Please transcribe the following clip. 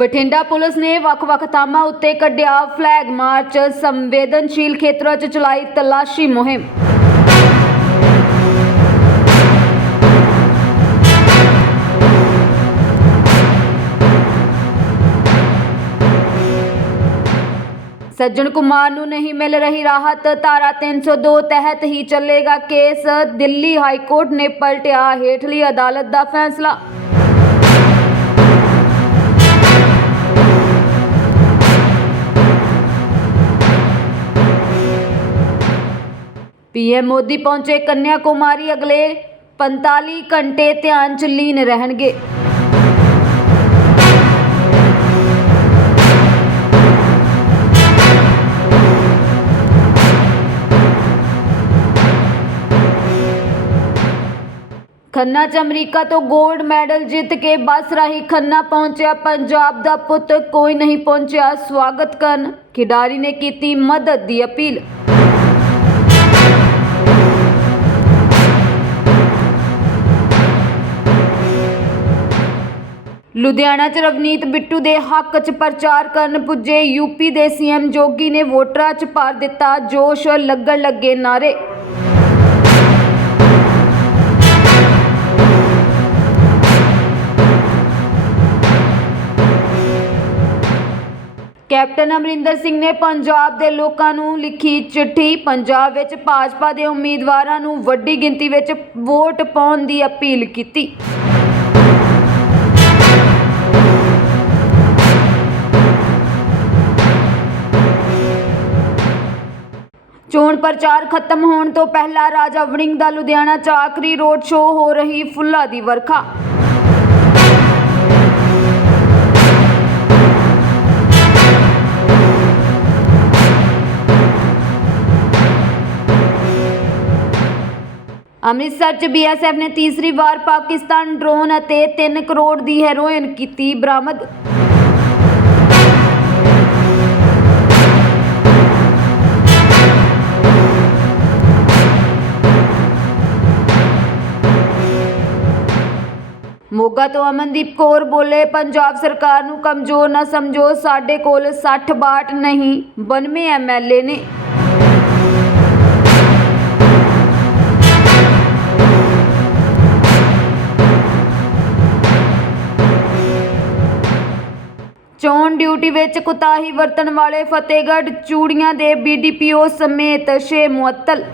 Bathinda police ਨੇ ਵੱਖ-ਵੱਖ ਥਾਵਾਂ ਉੱਤੇ ਕੱਢਿਆ ਫਲੈਗ ਮਾਰਚ। ਸੰਵੇਦਨਸ਼ੀਲ ਖੇਤਰਾਂ 'ਚ ਚਲਾਈ ਤਲਾਸ਼ੀ ਮੁਹਿੰਮ। ਸੱਜਣ ਕੁਮਾਰ ਨੂੰ ਨਹੀਂ ਮਿਲ ਰਹੀ ਰਾਹਤ, ਧਾਰਾ 302 ਤਹਿਤ ਹੀ ਚੱਲੇਗਾ ਕੇਸ। ਦਿੱਲੀ ਹਾਈ ਕੋਰਟ ਨੇ ਪਲਟਿਆ ਹੇਠਲੀ ਅਦਾਲਤ ਦਾ ਫੈਸਲਾ। पीएम मोदी पहुँचे कन्याकुमारी, अगले 45 घंटे ध्यान च लीन रहे खन्ना च अमरीका तो गोल्ड मैडल जीत के बस राही खन्ना पहुँचा पंजाब का पुत कोई नहीं पहुँचा स्वागत कर खिडारी ने की मदद की अपील। ਲੁਧਿਆਣਾ ਚ ਰਵਨੀਤ ਬਿੱਟੂ ਦੇ ਹੱਕ ਚ ਪ੍ਰਚਾਰ ਕਰਨ ਪੁੱਜੇ ਯੂਪੀ ਦੇ ਸੀਐਮ ਜੋਗੀ ਨੇ ਵੋਟਰਾਂ ਚ ਭਰ ਦਿੱਤਾ, ਜੋਸ਼ ਲੱਗਣ ਲੱਗੇ ਨਾਰੇ ਕੈਪਟਨ ਅਮਰਿੰਦਰ ਸਿੰਘ ਨੇ ਪੰਜਾਬ ਦੇ ਲੋਕਾਂ ਨੂੰ ਲਿਖੀ ਚਿੱਠੀ, ਪੰਜਾਬ ਵਿੱਚ ਭਾਜਪਾ ਦੇ ਉਮੀਦਵਾਰਾਂ ਨੂੰ ਵੱਡੀ ਗਿਣਤੀ ਵਿੱਚ ਵੋਟ ਪਾਉਣ ਦੀ ਅਪੀਲ ਕੀਤੀ। ਚੋਣ ਪ੍ਰਚਾਰ ਖਤਮ ਹੋਣ ਤੋਂ ਪਹਿਲਾਂ ਰਾਜਾ ਵੜਿੰਗ ਦਾ ਲੁਧਿਆਣਾ ਚ ਆਖਰੀ ਰੋਡ ਸ਼ੋਅ ਹੋ ਰਹੀ ਫੁੱਲਾਂ ਦੀ ਵਰਖਾ। ਅੰਮ੍ਰਿਤਸਰ ਚ ਬੀਐਸਐਫ ਨੇ ਤੀਸਰੀ ਵਾਰ ਪਾਕਿਸਤਾਨ ਡਰੋਨ ਅਤੇ 3 ਕਰੋੜ ਦੀ ਹੈਰੋਇਨ ਕੀਤੀ ਬਰਾਮਦ। ਮੋਗਾ ਤੋਂ ਅਮਨਦੀਪ ਕੌਰ ਬੋਲੇ, ਪੰਜਾਬ ਸਰਕਾਰ ਨੂੰ ਕਮਜ਼ੋਰ ਨਾ ਸਮਝੋ, ਸਾਡੇ ਕੋਲ 60 ਬਾਟ ਨਹੀਂ 92 ਐਮਐਲਏ ਨੇ। ਚੋਣ ਡਿਊਟੀ ਵਿੱਚ ਕੁਤਾਹੀ ਵਰਤਣ ਵਾਲੇ ਫਤਿਹਗੜ੍ਹ ਚੂੜੀਆਂ ਦੇ ਬੀਡੀਪੀਓ ਸਮੇਤ 6 ਮੁਅੱਤਲ